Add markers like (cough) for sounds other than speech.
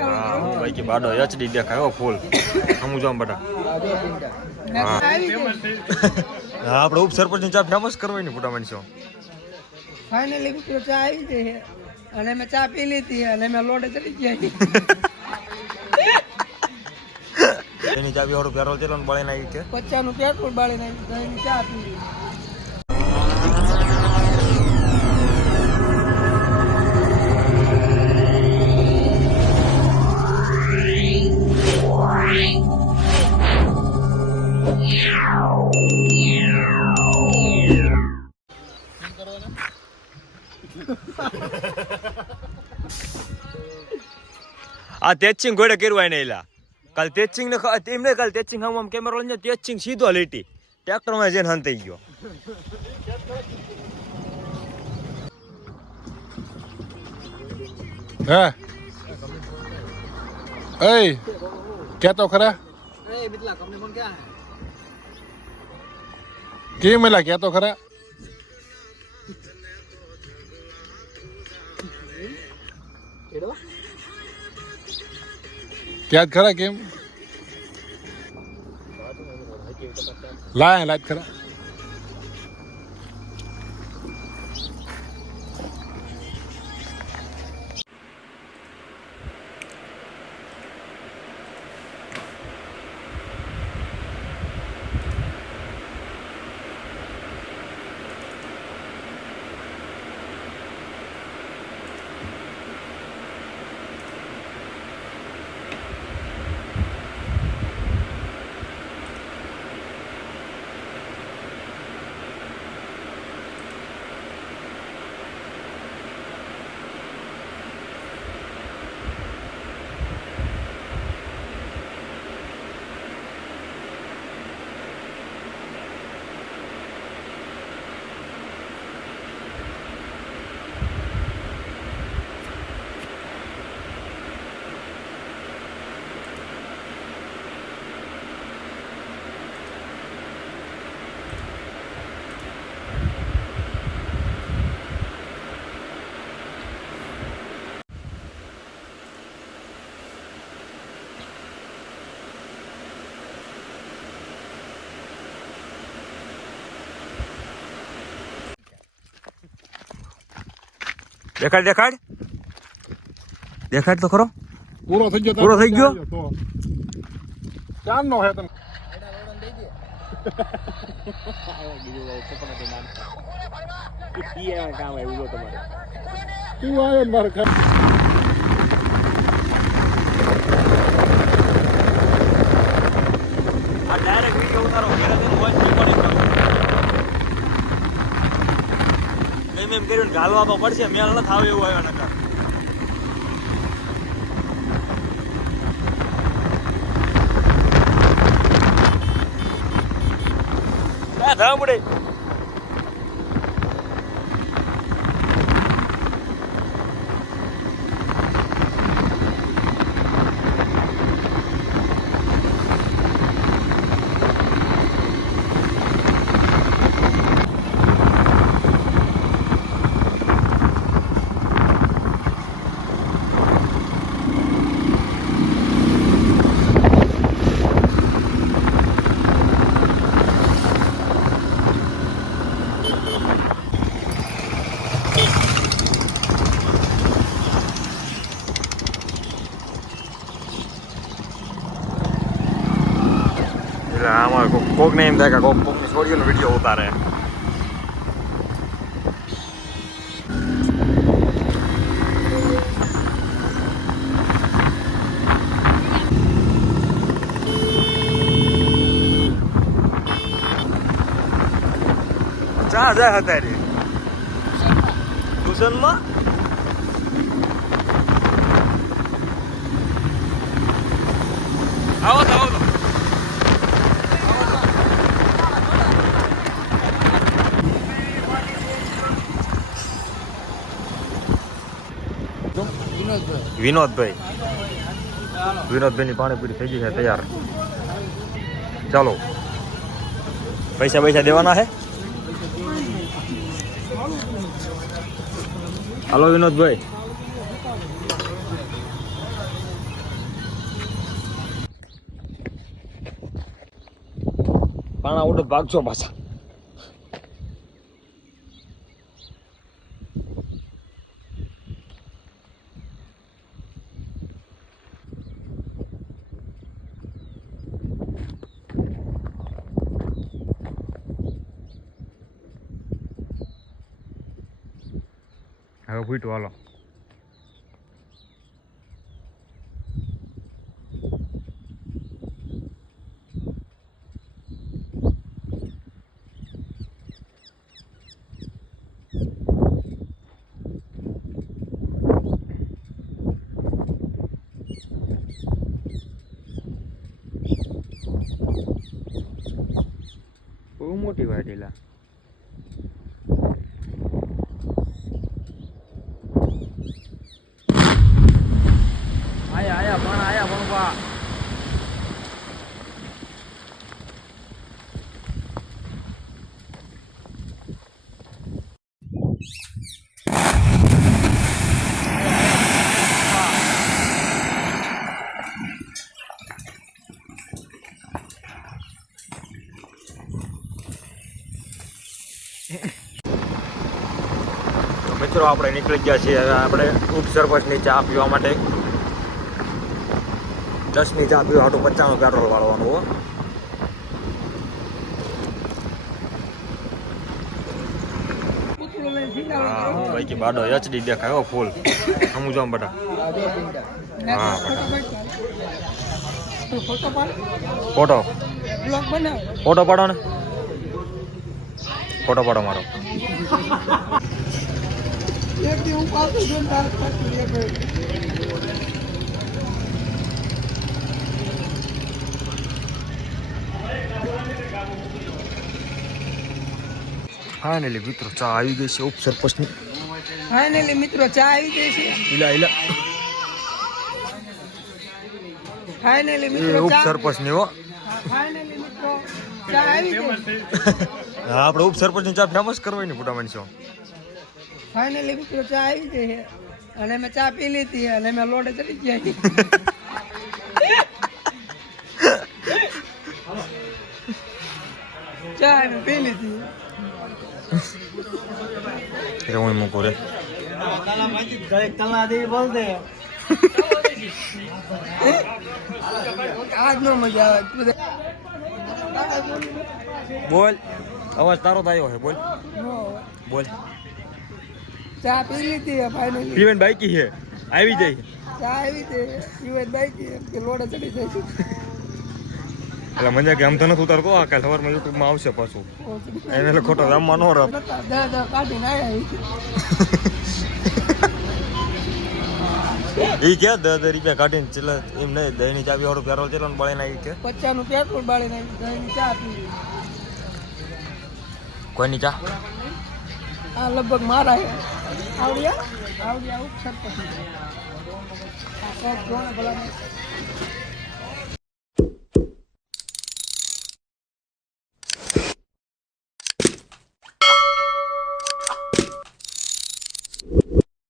હા બાકી બાડો એચડી દેખાય ફૂલ. હમું જામ બટા હા. આપણે ઉપસરપંચની ચા ફેમસ કરવાની મોટા માણસો ફાઇનલી મિત્રો ચા આવી છે. અને મેં ચા પી લીધી અને મેં લોટે ચડી ગયા એની ચાવી વાળું પેટ્રોલ ચેલો ને બળીને આવી પચાસનું પેટ્રોલ બાળી નાખ્યું ચા પી આ તેજસિંગ ઘોડે કર્યું એને એલા. કાલ તેજસિંગ ને એમને કાલ તેજસિંગ આમ આમ કેમેરો લઈને તેજસિંગ સીધો લીટી. ટ્રેક્ટરમાં જઈને હંતાઈ ગયો. હે? એય કહેતો ખરા? એ બિતલા કમને ફોન ક્યાં કેમ એલા કહેતો ખરા? એડવા? જ ખરા કેમ? લાય લાજ ખરા. દેખાડ દેખાડ. દેખાડ તો ખરો. પૂરો થઈ ગયો પૂરો થઈ ગયો? તો. ચાર નો હે તને. (laughs) તું આવ્યો ને મારે ખા આ ડાયરેક્ટ વિડિયો ઉતારો ઘરે જઈને વોઇસ રેકોર્ડિંગ કરો ઘાલવા તો પડશે મેળ ન થાવ એવું આવ્યો નકર ધામડે. એટલે આમાં કોક કોકને એમ થાય કે કોક કોકની છોડીઓનો વીડિયો ઉતારે. ચા જાય અત્યારે ટ્યુશનમાં વિનોદભાઈ. વિનોદભાઈ ની પાણીપુરી થઈ ગઈ છે, તૈયાર. ચાલો. પૈસા પૈસા દેવાના છે? હાલો વિનોદભાઈ. પાણા ઉડત ભાગશો પાછા. હવે ફૂટો હાલો બહુ મોટી વાટેલા આયા આયા પણ આયા પણ પા તો મિત્રો આપણે નીકળી ગયા છીએ. હવે આપણે ઉપસરપંચની ચા પીવા માટે. દસની ચા પીવા હાટું પચાસનું પેટ્રોલ વાળવાનું હો. કૂતરું લઈને ભીંડા હા ભાઈ કે બાડો એચડી દેખાયો ફૂલ. સમજો આમ બટા હા. ફોટો ફોટો પાડો ને. ફોટો પાડો મારો. એક દી હું પાછું જોઈને તારે પાછું લે હા ને મિત્રો ચા આવી ગઈ છે ઉપ ઉપસરપંચની ફાઇનલી મિત્રો ચા આવી ગઈ છે. ઇલા ઇલા ફાઇનલી મિત્રો ચા. ઉપસરપંચની હો. ફાઇનલી મિત્રો ચા આવી ગઈ. (laughs) હા આપણે ઉપસરપંચની ચા ફેમસ કરવાની મોટા માણસો ફાઇનલી મિત્રો ચા આવી ગઈ છે. અને મેં ચા પી લીધી અને મેં લોડે ચડી ગયા ચા પી લીધી. હું મૂકું રે. નો બોલ. અવાજ તારો થયો છે બોલ. બોલ. ચા પી લીધી ફાઇનલી પીવન બાઈકી છે. આવી જાય. ચા આવી છે. યુએસ બાઈક કે લોડે ચડી જાય. એટલે મજા કે આમ તો નથી ઉતારતો. આ કાલ સવારમાં યુટ્યુબમાં આવશે પાછું. એને એટલે ખોટો રમવા નો રમ એ કે દસ દસ રૂપિયા કાઢીને ચલા એમ નહીં દહીં ની ચાવી વાળું પેટ્રોલ ચલો ને આવી ના કે? પચાસનું પેટ્રોલ બાળી નાખ્યું દહીંની ચા પી. કોઈની ચા? આ લગભગ મારા છે આવડ્યા? આવડ્યા કોક ભલા